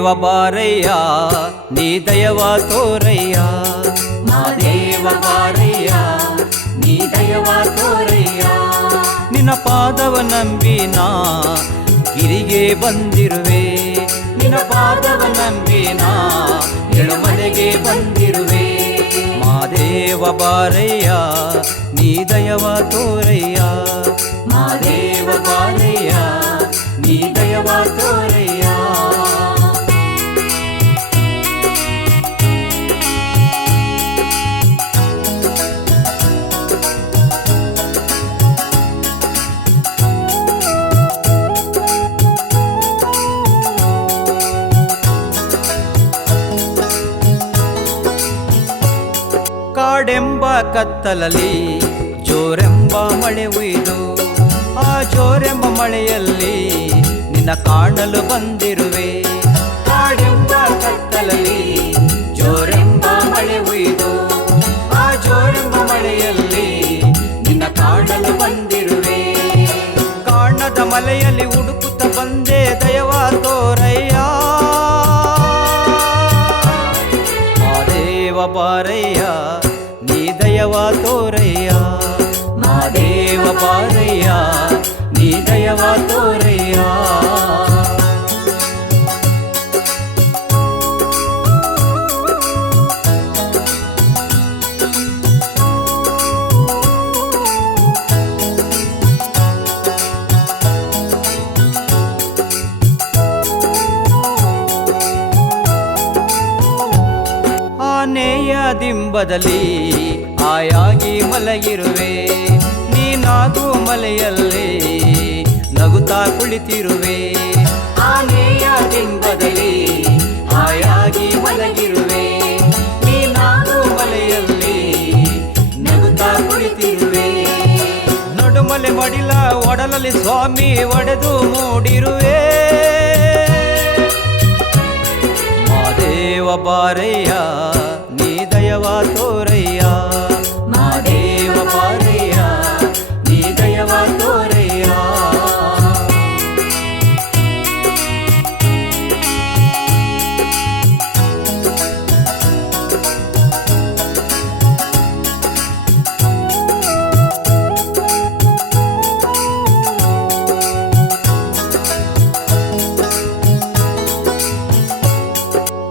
ಮಾದೇವ ಬಾರಯ್ಯ ನೀ ದಯವ ತೋರಯ್ಯ ಮಾದೇವ ಬಾರಯ್ಯ ನೀ ದಯವ ತೋರಯ್ಯ ನಿನ್ನ ಪಾದವ ನಂಬಿ ನಾ ಗಿರಿಗೆ ಬಂದಿರುವೆ ನಿನ್ನ ಪಾದವ ನಂಬಿ ನಾ ಎಳಮನೆಗೆ ಬಂದಿರುವೆ ಮಾದೇವ ಬಾರಯ್ಯ ನೀ ದಯವ ತೋರಯ್ಯ ಮಾದೇವ ಬಾರಯ್ಯ ನೀ ದಯವ ತೋರಯ್ಯ ಕತ್ತಲಲ್ಲಿ ಜೋರೆಂಬ ಮಳೆ ಉಯ್ದು, ಆ ಜೋರೆಂಬ ಮಳೆಯಲ್ಲಿ ನಿನ್ನ ಕಾಣಲು ಬಂದಿರುವೆ. ಕಾಡೆಂಬ ಕತ್ತಲಲ್ಲಿ ಜೋರೆಂಬ ಮಳೆ ಉಯ್ದು, ಆ ಜೋರೆಂಬ ಮಳೆಯಲ್ಲಿ ನಿನ್ನ ಕಾಣಲು ಬಂದಿರುವೆ. ಕಾಣದ ಮಲೆಯಲ್ಲಿ ಹುಡುಕುತ್ತ ಬಂದೆ ದಯವಾ ತೋರಯ್ಯ. ಬಾರಯ್ಯ ದಿಂಬದಲ್ಲಿ ಆಯಾಗಿ ಮಲಗಿರುವೆ. ನೀನಾಗೂ ಮಲೆಯಲ್ಲಿ ನಗುತ್ತಾ ಕುಳಿತಿರುವೆ. ಆನೆಯ ದಿಂಬದಲ್ಲಿ ಆಯಾಗಿ ಮಲಗಿರುವೆ. ನೀನಾಗೂ ಮಲೆಯಲ್ಲಿ ನಗುತ್ತಾ ಕುಳಿತಿರುವೆ. ನಡುಮಲೆ ಮಡಿಲ ಒಡಲಲ್ಲಿ ಸ್ವಾಮಿ ಒಡೆದು ಮೂಡಿರುವೆ. ಬಾರಯ್ಯ. ನೀ ದಯವ ತೋರಯ್ಯ. ಮಾದೇವ ಬಾರಯ್ಯ ನೀ ದಯವ ತೋರಯ್ಯ.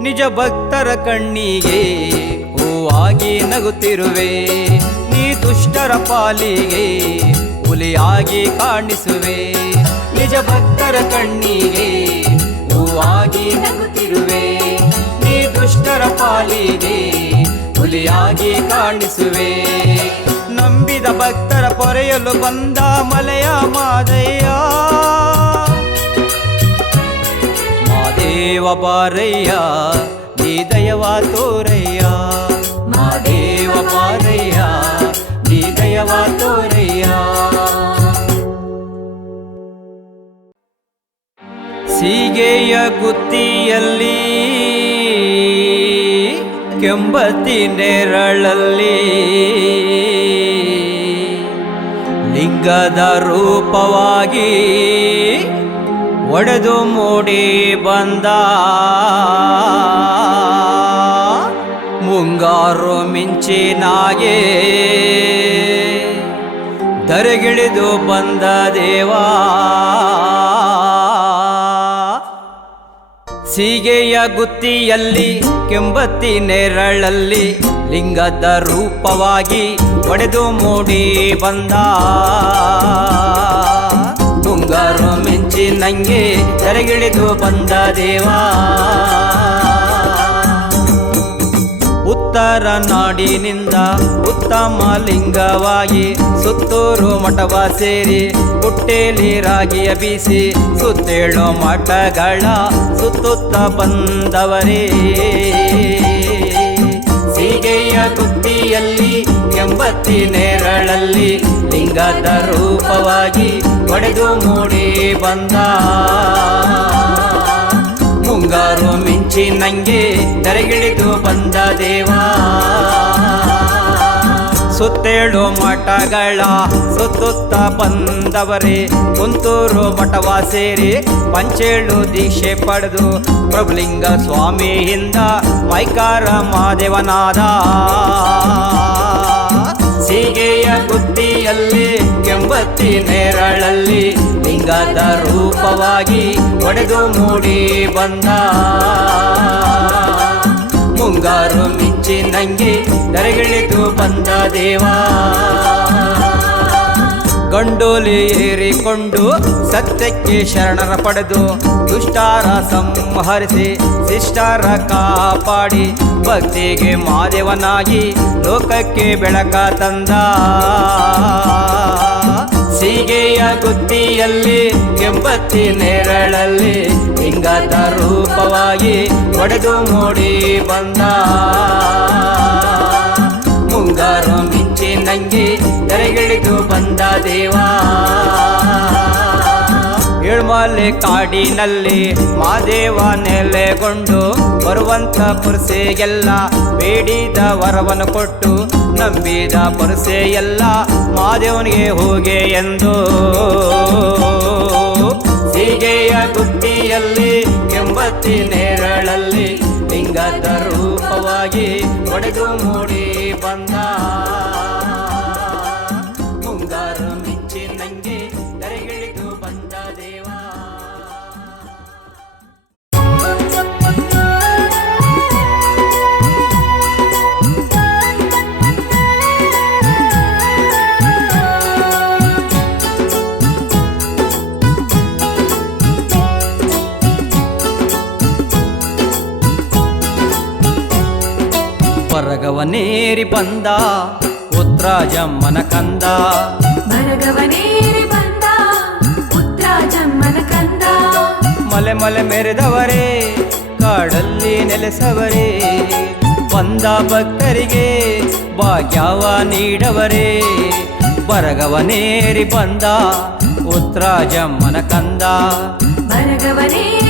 ನಿಜ ಭಕ್ತರ ಕಣ್ಣಿಗೆ ಹೂವಾಗಿ ನಗುತ್ತಿರುವೆ. ನೀ ದುಷ್ಟರ ಪಾಲಿಗೆ ಹುಲಿಯಾಗಿ ಕಾಣಿಸುವೆ. ನಿಜ ಭಕ್ತರ ಕಣ್ಣಿಗೆ ಹೂವಾಗಿ ನಗುತ್ತಿರುವೆ. ನೀ ದುಷ್ಟರ ಪಾಲಿಗೆ ಹುಲಿಯಾಗಿ ಕಾಣಿಸುವೆ. ನಂಬಿದ ಭಕ್ತರ ಪೊರೆಯಲು ಬಂದ ಮಲೆಯ ಮಾದಯ್ಯ ಮಾದೇವ ಬಾರಯ್ಯ, ನೀ ದಯವಾ ತೋರಯ್ಯ ಬಾರಯ್ಯ ನೀ ಸೀಗೆಯ ಗುತ್ತಿಯಲ್ಲಿ ಕೆಂಬತ್ತಿ ನೆರಳಲ್ಲಿ. ಲಿಂಗದ ರೂಪವಾಗಿ ಒಡೆದು ಮೂಡಿ ಬಂದ. ಮುಂಗಾರು ಮಿಂಚಿನಾಗೆ ದರಗಿಳಿದು ಬಂದ ದೇವಾ. ಸೀಗೆಯ ಗುತ್ತಿಯಲ್ಲಿ ಕೆಂಬತ್ತಿ ನೆರಳಲ್ಲಿ ಲಿಂಗದ ರೂಪವಾಗಿ ಒಡೆದು ಮೂಡಿ ಬಂದ. ಮುಂಗಾರು ಮಿಂಚಿ ನಂಗೆ ತೆರೆಗಿಳಿದು ಬಂದ ದೇವಾ. ಉತ್ತರ ನಾಡಿನಿಂದ ಉತ್ತಮ ಲಿಂಗವಾಗಿ ಸುತ್ತೂರು ಮಠವ ಸೇರಿ ಹುಟ್ಟೇಲಿ ರಾಗಿಯ ಬೀಸಿ ಸುತ್ತೇಳು ಮಠಗಳ ಸುತ್ತುತ್ತ ಬಂದವರೇ. ಸೀಗೆಯ ಗುತ್ತಿಯಲ್ಲಿ ಎಂಬತ್ತಿ ನೇರಳಲ್ಲಿ ಲಿಂಗದ ರೂಪವಾಗಿ ಒಡೆದು ಮೂಡಿ ಬಂದ. ಮುಂಗಾರು ಮಿಂಚಿ ನಂಗೆ ತೆರೆಗಿಳಿದು ಬಂದ ದೇವಾ. ಸುತ್ತೇಳು ಮಠಗಳ ಸುತ್ತುತ್ತ ಬಂದವರೇ, ಕುಂತೂರು ಮಠವ ಸೇರಿ ಪಂಚೇಳು ದೀಕ್ಷೆ ಪಡೆದು ಪ್ರಭುಲಿಂಗ ಸ್ವಾಮಿಯಿಂದ ವೈಕಾರ ಮಾದೇವನಾದ ಸೀಗೆಯ ಬುದ್ಧಿಯಲ್ಲಿ ಕೆಂಬತ್ತಿ ನೇರಳಲ್ಲಿ ಲಿಂಗದ ರೂಪವಾಗಿ ಒಡೆದು ಮೂಡಿ ಬಂದ. ಮುಂಗಾರು ಮಿಂಚಿ ನಂಗೆ ತೆರೆಗಿಳಿದು ಬಂದ ದೇವಾ. ಗಂಡೋಲಿ ಏರಿಕೊಂಡು ಸತ್ಯಕ್ಕೆ ಶರಣರ ಪಡೆದು ದುಷ್ಟಾರ ಸಂಹರಿಸಿ ಶಿಷ್ಟಾರ ಕಾಪಾಡಿ ಭಕ್ತಿಗೆ ಮಾದೇವನಾಗಿ ಲೋಕಕ್ಕೆ ಬೆಳಕ ತಂದ. ಸೀಗೆಯ ಗುತ್ತಿಯಲ್ಲಿ ಕೆಂಪತ್ತಿ ನೆರಳಲ್ಲಿ ಲಿಂಗದ ರೂಪವಾಗಿ ಒಡೆದು ಮೂಡಿ ಬಂದ. ಮುಂಗಾರು ಮಿಂಚಿ ನಂಗೆ ತೆರೆಗಿಳಿದು ಬಂದ ದೇವಾ. ಏಳ್ಮಾಲೆ ಕಾಡಿನಲ್ಲಿ ಮಾದೇವ ನೆಲೆಗೊಂಡು ಬರುವಂತ ಪುರುಸೆಗೆಲ್ಲ ಬೇಡಿದ ವರವನ್ನು ಕೊಟ್ಟು ನಂಬಿದ ಪುರುಸೆಯೆಲ್ಲ ಮಾದೇವನಿಗೆ ಹೋಗೆ ಎಂದು. ಸೀಗೆಯ ಗುತ್ತಿಯಲ್ಲಿ ಎಂಬತ್ತಿ ನೇರಳಲ್ಲಿ ಲಿಂಗದ ರೂಪವಾಗಿ ಒಡೆದು ಮೂಡಿ ಬಂದ. ಬರಗವನೇರಿ ಬಂದ ಉತ್ರಾಜಮ್ಮನ ಕಂದ. ಮರಗವನೇರಿ ಬಂದ ಪುತ್ರ ಜಮ್ಮನ ಕಂದ. ಮಲೆ ಮಲೆ ಮೆರೆದವರೇ ಕಾಡಲ್ಲಿ ನೆಲೆಸವರೇ. ಬಂದ ಭಕ್ತರಿಗೆ ಭಾಗ್ಯವ ನೀಡವರೇ. ಬರಗವನೇರಿ ಬಂದ ಉತ್ರಾಜಮ್ಮನ ಕಂದ. ಮರಗವನೇರಿ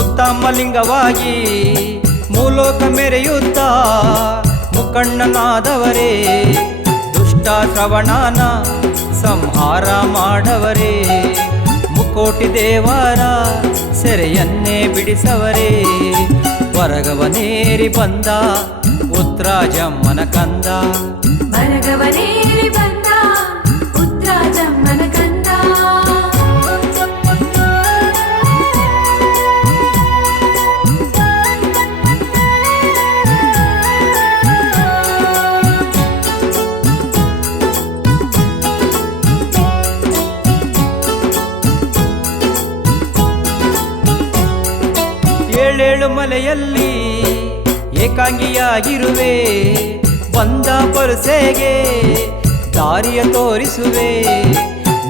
ಉತ್ತಮ ಲಿಂಗವಾಗಿ ಮೂಲೋಕ ಮೆರೆಯುತ್ತ ಮುಖಣ್ಣನಾದವರೇ ದುಷ್ಟ ಶ್ರವಣಾನ ಸಂಹಾರ ಮಾಡವರೇ, ಮುಕೋಟಿ ದೇವರ ಸೆರೆಯನ್ನೇ ಬಿಡಿಸವರೇ. ಹೊರಗವನೇರಿ ಬಂದ ಉತ್ರಾಜಮ್ಮನ ಕಂದ. ಮಲೆಯಲ್ಲಿ ಏಕಾಂಗಿಯಾಗಿರುವೆ, ಬಂದ ಪರಸೆಗೆ ದಾರಿಯ ತೋರಿಸುವೆ.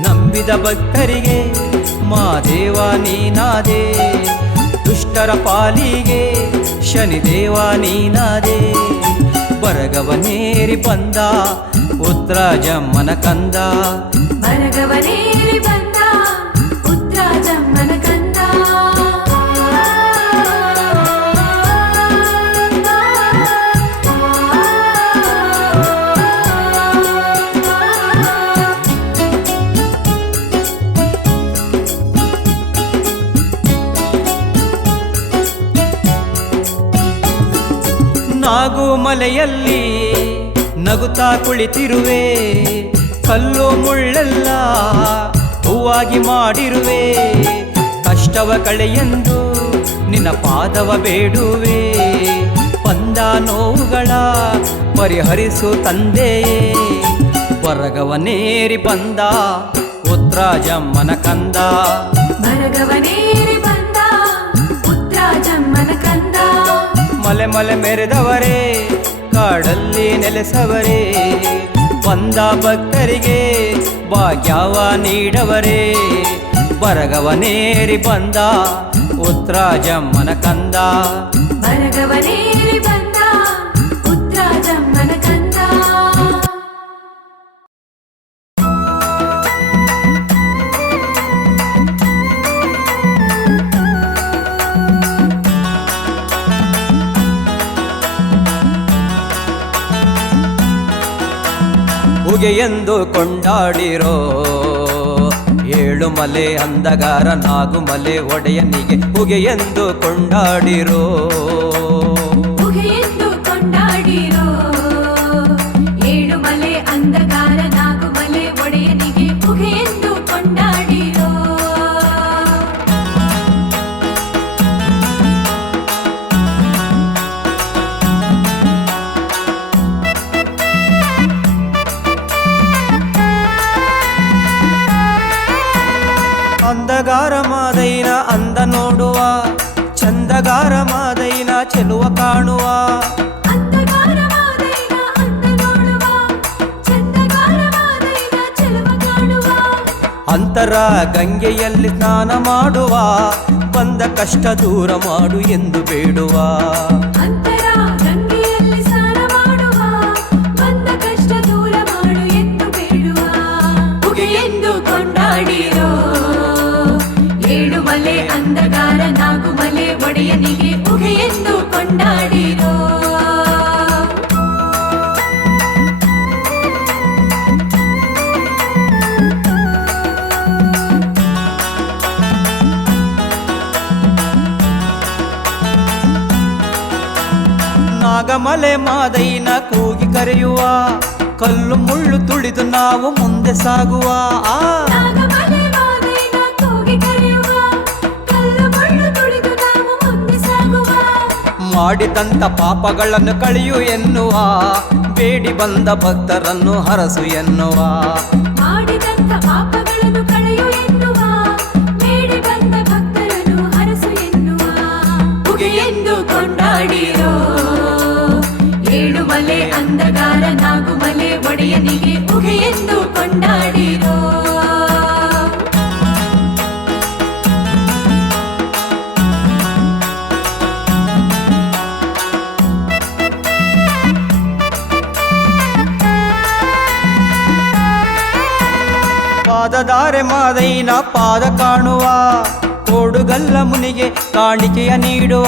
ನಂಬಿದ ಭಕ್ತರಿಗೆ ಮಾದೇವ ನೀನಾದೆ, ದುಷ್ಟರ ಪಾಲಿಗೆ ಶನಿದೇವ ನೀನಾದೆ. ಬರಗವನೇರಿ ಬಂದ ಉತ್ರಾಜಮ್ಮನ ಕಂದ. ಮರಗವನೇರಿ ನಾಗು ಮಲೆಯಲ್ಲಿ ನಗುತ್ತಾ ಕುಳಿತಿರುವೆ, ಕಲ್ಲು ಮುಳ್ಳೆಲ್ಲ, ಹೂವಾಗಿ ಮಾಡಿರುವೆ. ಕಷ್ಟವ ಕಳೆಯೆಂದು ನಿನ್ನ ಪಾದವ ಬೇಡುವೆ. ಬಂದ ನೋವುಗಳ ಪರಿಹರಿಸು ತಂದೆಯೇ. ಬರಗವನೇರಿ ಬಂದ ಉತ್ರಾಜಮ್ಮನ ಕಂದ. ಬರಗವನೇರಿ ಬಂದ ಪುತ್ರ ಜಮ್ಮನ ಕಂದ. ಮಲೆ ಮಲೆ ಮೆರೆದವರೇ, ಕಾಡಲ್ಲಿ ನೆಲೆಸವರೇ, ಬಂದ ಭಕ್ತರಿಗೆ ಭಾಗ್ಯವ ನೀಡವರೇ. ಬರಗವನೇರಿ ಬಂದ ಉತ್ತರ ಜಮ್ಮನ ಕಂದ ಬರಗವನೇರಿ ಉಗೆಯೆಂದು ಕೊಂಡಾಡಿರೋ ಏಳು ಮಲೆ ಅಂದಗಾರ ನಾಗುಮಲೆ ಒಡೆಯನಿಗೆ ಎಂದು ಕೊಂಡಾಡಿರೋ ಗಂಗೆಯಲ್ಲಿ ಸ್ನಾನ ಮಾಡುವ ಬಂದ ಕಷ್ಟ ದೂರ ಮಾಡು ಎಂದು ಬೇಡುವ. ನಾವು ಮುಂದೆ ಸಾಗುವ ಆ. ಮಾಡಿದಂತ ಪಾಪಗಳನ್ನು ಕಳೆಯು ಎನ್ನುವ ಬೇಡಿ ಬಂದ ಭಕ್ತರನ್ನು ಹರಸು ಎನ್ನುವ. ಮಾಡಿದಂತ ಪಾಪಗಳನ್ನು ಉಗೆಯೆಂದು ಕೊಂಡಾಡಿರೋ ಪಾದದಾರೆ ಮಾದೈನ ಪಾದ ಕಾಣುವ ಕೋಡುಗಲ್ಲ ಮುನಿಗೆ ಕಾಣಿಕೆಯ ನೀಡುವ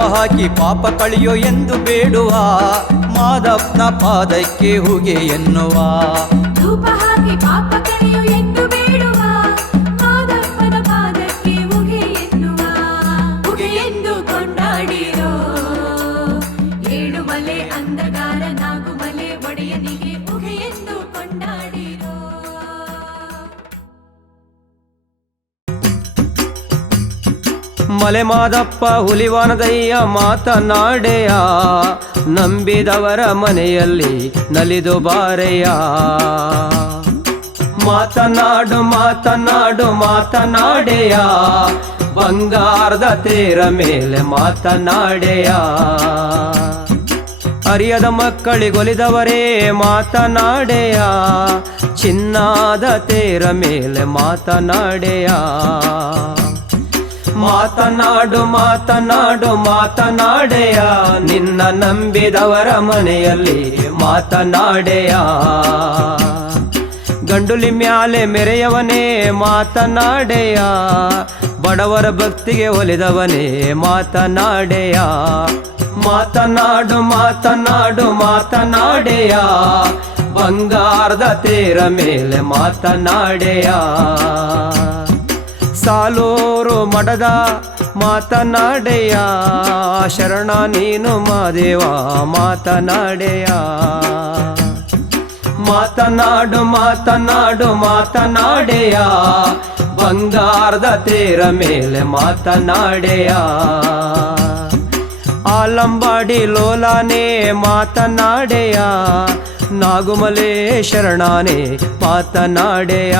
ಹಾಕಿ ಪಾಪ ಕಳಿಯೋ ಎಂದು ಬೇಡುವ ಮಾದಪ್ಪನ ಪಾದಕ್ಕೆ ಹುಗೆ ಎನ್ನುವ. ಮಲೆ ಮಾದಪ್ಪ ಹುಲಿವಾನದಯ್ಯ ಮಾತನಾಡೆಯ? ನಂಬಿದವರ ಮನೆಯಲ್ಲಿ ನಲಿದು ಬಾರೆಯ? ಮಾತನಾಡು ಮಾತನಾಡು, ಮಾತನಾಡೆಯ? ಬಂಗಾರದ ತೇರ ಮೇಲೆ ಮಾತನಾಡೆಯ? ಅರಿಯದ ಮಕ್ಕಳಿಗೊಲಿದವರೇ, ಮಾತನಾಡೆಯ? ಚಿನ್ನಾದ ತೇರ ಮೇಲೆ ಮಾತನಾಡೆಯ? ಮಾತನಾಡು ಮಾತನಾಡು, ಮಾತನಾಡೆಯ? ನಿನ್ನ ನಂಬಿದವರ ಮನೆಯಲ್ಲಿ ಮಾತನಾಡೆಯ? ಗಂಡುಲಿ ಮ್ಯಾಲೆ ಮೆರೆಯವನೇ ಮಾತನಾಡೆಯ? ಬಡವರ ಭಕ್ತಿಗೆ ಒಲಿದವನೇ ಮಾತನಾಡೆಯ? ಮಾತನಾಡು ಮಾತನಾಡು, ಮಾತನಾಡೆಯ? ಬಂಗಾರದ ತೇರ ಮೇಲೆ ಮಾತನಾಡೆಯ? ಸಾಲೋರು ಮಡದ ಮಾತನಾಡೆಯ, ಶರಣ ನೀನು ಮಾದೇವ ಮಾತನಾಡೆಯ. ಮಾತನಾಡು ಮಾತನಾಡು, ಮಾತನಾಡೆಯ, ಬಂಗಾರದ ತೇರ ಮೇಲೆ ಮಾತನಾಡೆಯ. ಆಲಂಬಾಡಿ ಲೋಲಾನೇ ಮಾತನಾಡೆಯ, ನಾಗುಮಲೆ ಶರಣಾನೇ ಮಾತನಾಡೆಯ.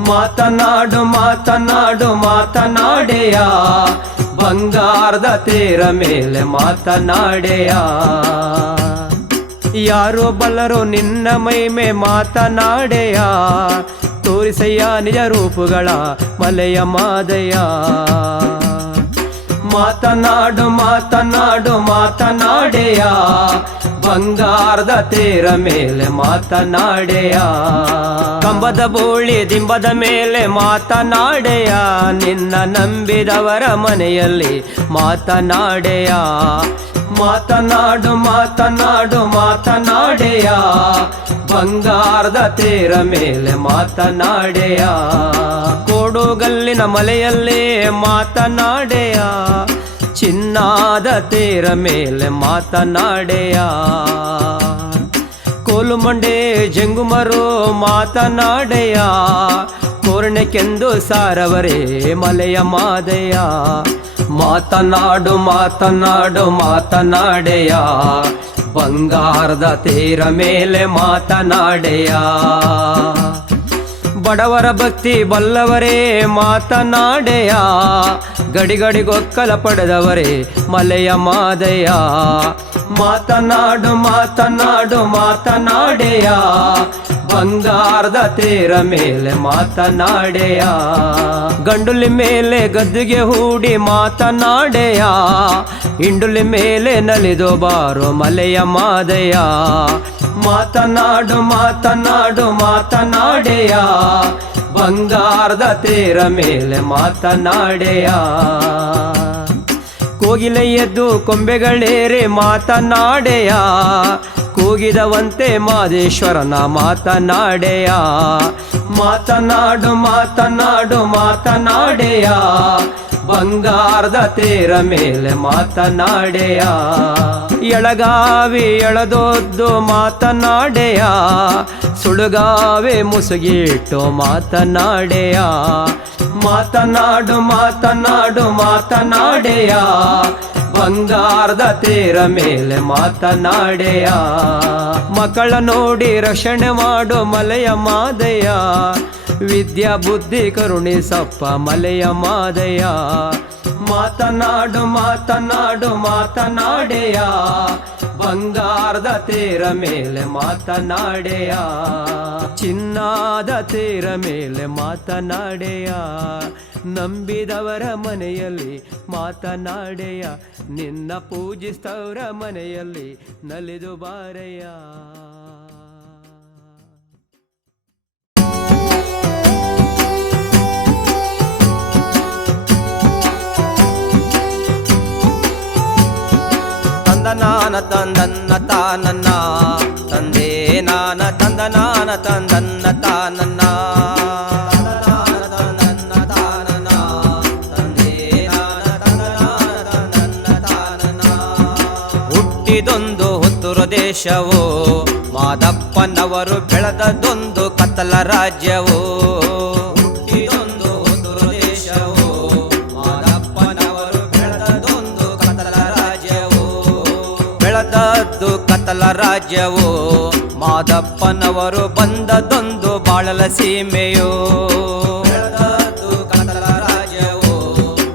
ಮಾತನಾಡು ಮಾತನಾಡು, ಮಾತನಾಡೆಯ? ಬಂಗಾರದ ತೇರ ಮೇಲೆ ಮಾತನಾಡೆಯ? ಯಾರೋ ಬಲ್ಲರೋ ನಿನ್ನ ಮೈಮೆ ಮಾತನಾಡೆಯ? ತೋರಿಸಯ್ಯ ನಿಜ ರೂಪುಗಳ ಮಲೆಯ ಮಾದಯ್ಯ ಮಾತನಾಡು ಮಾತನಾಡು, ಮಾತನಾಡೆಯ? ಬಂಗಾರದ ತೇರ ಮೇಲೆ ಮಾತನಾಡೆಯ. ಕಂಬದ ಬೋಳಿ ದಿಂಬದ ಮೇಲೆ ಮಾತನಾಡೆಯ. ನಿನ್ನ ನಂಬಿದವರ ಮನೆಯಲ್ಲಿ ಮಾತನಾಡೆಯ. ಮಾತನಾಡು ಮಾತನಾಡು, ಮಾತನಾಡೆಯ. ಬಂಗಾರದ ತೇರ ಮೇಲೆ ಮಾತನಾಡೆಯ. ಕೋಡುಗಲ್ಲಿನ ಮಲೆಯಲ್ಲೇ ಮಾತನಾಡೆಯ. ಚಿನ್ನಾದ ತೇರ ಮೇಲೆ ಮಾತನಾಡೆಯ. ಕೋಲುಮಂಡೆ ಜಂಗುಮರು ಮಾತನಾಡೆಯ. ಕೋರ್ಣಕ್ಕೆಂದು ಸಾರವರೇ ಮಲೆಯ ಮಾದೆಯ. ಮಾತನಾಡು ಮಾತನಾಡು, ಮಾತನಾಡೆಯ. ಬಂಗಾರದ ತೇರ ಮೇಲೆ ಮಾತನಾಡೆಯ. ಬಡವರ ಭಕ್ತಿ ಬಲ್ಲವರೇ ಮಾತನಾಡೆಯ. ಗಡಿಗಡಿಗೊಕ್ಕಲ ಪಡೆದವರೇ ಮಲೆಯ ಮಾದಯ. ಮಾತನಾಡು ಮಾತನಾಡು ಮಾತನಾಡೆಯ. ಬಂಗಾರದ ತೇರ ಮೇಲೆ ಮಾತನಾಡೆಯ. ಗಂಡುಲಿ ಮೇಲೆ ಗದ್ದಿಗೆ ಹೂಡಿ ಮಾತನಾಡೆಯ. ಇಂಡುಲಿ ಮೇಲೆ ನಲಿದು ಬಾರೋ ಮಲೆಯ ಮಾದೆಯ. ಮಾತನಾಡು ಮಾತನಾಡು, ಮಾತನಾಡೆಯ. ಬಂಗಾರದ ತೇರ ಮೇಲೆ ಮಾತನಾಡೆಯ. ಕೋಗಿಲೆ ಎದ್ದು ಕೊಂಬೆಗಳೇರೆ ಮಾತನಾಡೆಯ. ಕೂಗಿದವಂತೆ ಮಾದೇಶ್ವರನ ಮಾತನಾಡೆಯ. ಮಾತನಾಡು ಮಾತನಾಡು ಮಾತನಾಡೆಯ. ಬಂಗಾರದ ತೇರ ಮೇಲೆ ಮಾತನಾಡೆಯ. ಎಳಗಾವಿ ಎಳದೊದ್ದು ಮಾತನಾಡೆಯ, ಸುಳುಗಾವೆ ಮುಸುಗಿಟ್ಟು ಮಾತನಾಡೆಯ. ಮಾತನಾಡು ಮಾತನಾಡು, ಮಾತನಾಡೆಯ, ಬಂಗಾರದ ತೀರ ಮೇಲೆ ಮಾತನಾಡೆಯ. ಮಕ್ಕಳ ನೋಡಿ ರಕ್ಷಣೆ ಮಾಡು ಮಲೆಯ ಮಾದೆಯ, ವಿದ್ಯಾ ಬುದ್ಧಿ ಕರುಣಿಸಪ್ಪ ಮಲೆಯ ಮಾದಯ್ಯ ಮಾತನಾಡು ಮಾತನಾಡು, ಮಾತನಾಡೆಯ? ಬಂಗಾರದ ತೇರ ಮೇಲೆ ಮಾತನಾಡೆಯ? ಚಿನ್ನಾದ ತೇರ ಮೇಲೆ ಮಾತನಾಡೆಯ? ನಂಬಿದವರ ಮನೆಯಲ್ಲಿ ಮಾತನಾಡೆಯ? ನಿನ್ನ ಪೂಜಿಸ್ತವರ ಮನೆಯಲ್ಲಿ ನಲಿದು ಬಾರೆಯ? ತಂದೆ ನಾನ ತಂದನಾನ ತಾನನ್ನ ತಂದೆ ನಾನ ತಂದ ನಾನ ತಂದನ್ನ ತಾನನ್ನ. ಹುಟ್ಟಿದೊಂದು ಹುತ್ತುರ ದೇಶವೋ, ಮಾದಪ್ಪನವರು ಬೆಳೆದದೊಂದು ಕತ್ತಲ ರಾಜ್ಯವು ಕತ್ತಲ ರಾಜ್ಯವು ಮಾದಪ್ಪನವರು ಬಂದದೊಂದು ಬಾಳಲ ಸೀಮೆಯೋ. ರಾಜ್ಯವು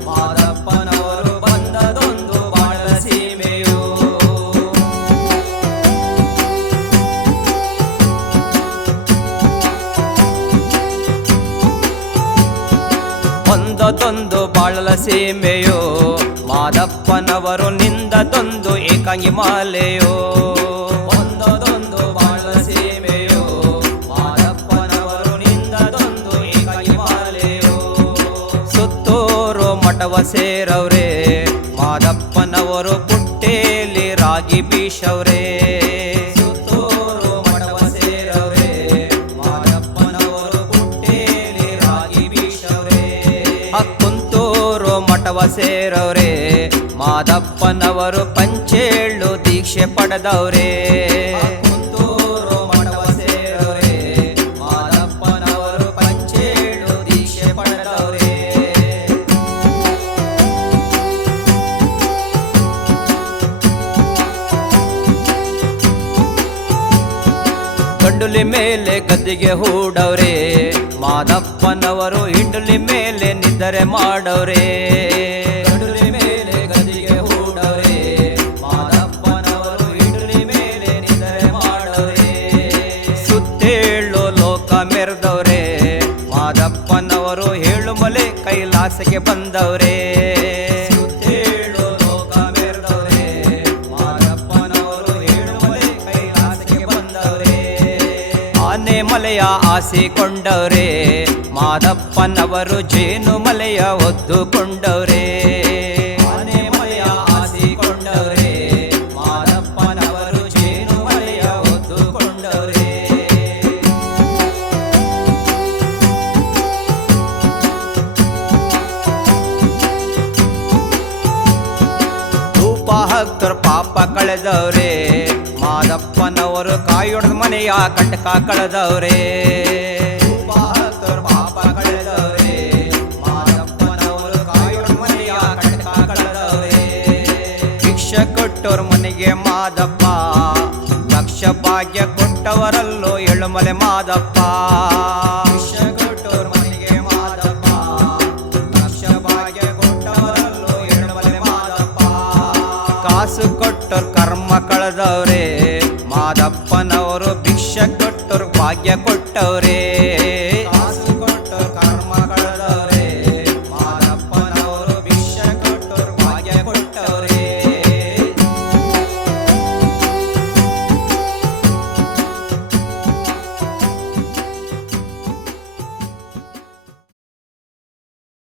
ಮಾದಪ್ಪನವರು ಬಂದದೊಂದು ಬಾಳಲ ಸೀಮೆಯೋ. ಒಂದದೊಂದು ಬಾಳಲ ಸೀಮೆಯೋ ಮಾದಪ್ಪನವರು ನಿಂದ ನಿಂದದೊಂದು ಏಕಾಂಗಿ ಮಾಲೆಯೋ. ಸೇರವ್ರೆ, ಮಾದಪ್ಪನವರು ಪುಟ್ಟೇಲಿ ರಾಗಿ ಬೀಶವ್ರೆ. ಸುತ್ತೂರು ಮಠವ ಸೇರವ್ರೆ ಮಾದಪ್ಪನವರು ಪುಟ್ಟೇಲಿ ರಾಗಿ ಬೀಶವ್ರೆ ಅಕ್ಕುಂತೂರು ಮಠವ ಸೇರವ್ರೆ, ಮಾದಪ್ಪನವರು ಪಂಚೇಳು ದೀಕ್ಷೆ ಪಡೆದವ್ರೆ. ಮೇಲೆ ಗದ್ದಿಗೆ ಹೂಡವ್ರೆ. ಮಾದಪ್ಪನವರು ಹಿಂಡುಲಿ ಮೇಲೆ ನಿದ್ದರೆ ಮಾಡವ್ರೆ. ಮೆರೆದವ್ರೆ. ಮಾದಪ್ಪನವರು ಹೇಳು ಮಲೆ ಕೈಲಾಸಕ್ಕೆ ಬಂದವ್ರೆ. ಆನೆ ಮಲೆಯ ಆಸೆಕೊಂಡವ್ರೆ ಮಾದಪ್ಪನವರು ಜೇನು ಮಲೆಯ ಒದ್ದುಕೊಂಡವ್ರೆ ಆನೆ ಮಲೆಯ ಆಸೆಕೊಂಡವ್ರೆ ಮಾದಪ್ಪನವರು ಜೇನು ಮಲೆಯ ಒದ್ದುಕೊಂಡವ್ರೆ ಧೂಪ ಹಕ್ತರ್ ಪಾಪ ಕಳೆದವ್ರೆ. ಕಾಯೊಡೆದ ಮನೆಯ ಕಂಟಕ ಕಳೆದವ್ರೆ. ಕೊಟ್ಟೋರ್ ಮನೆಗೆ ಮಾದಪ್ಪ. ಲಕ್ಷ ಭಾಗ್ಯ ಕೊಟ್ಟವರಲ್ಲೋ ಎಳುಮಲೆ ಮಾದಪ್ಪ. ಭಾಗ್ಯ ಕೊಟ್ಟವ್ರೆ.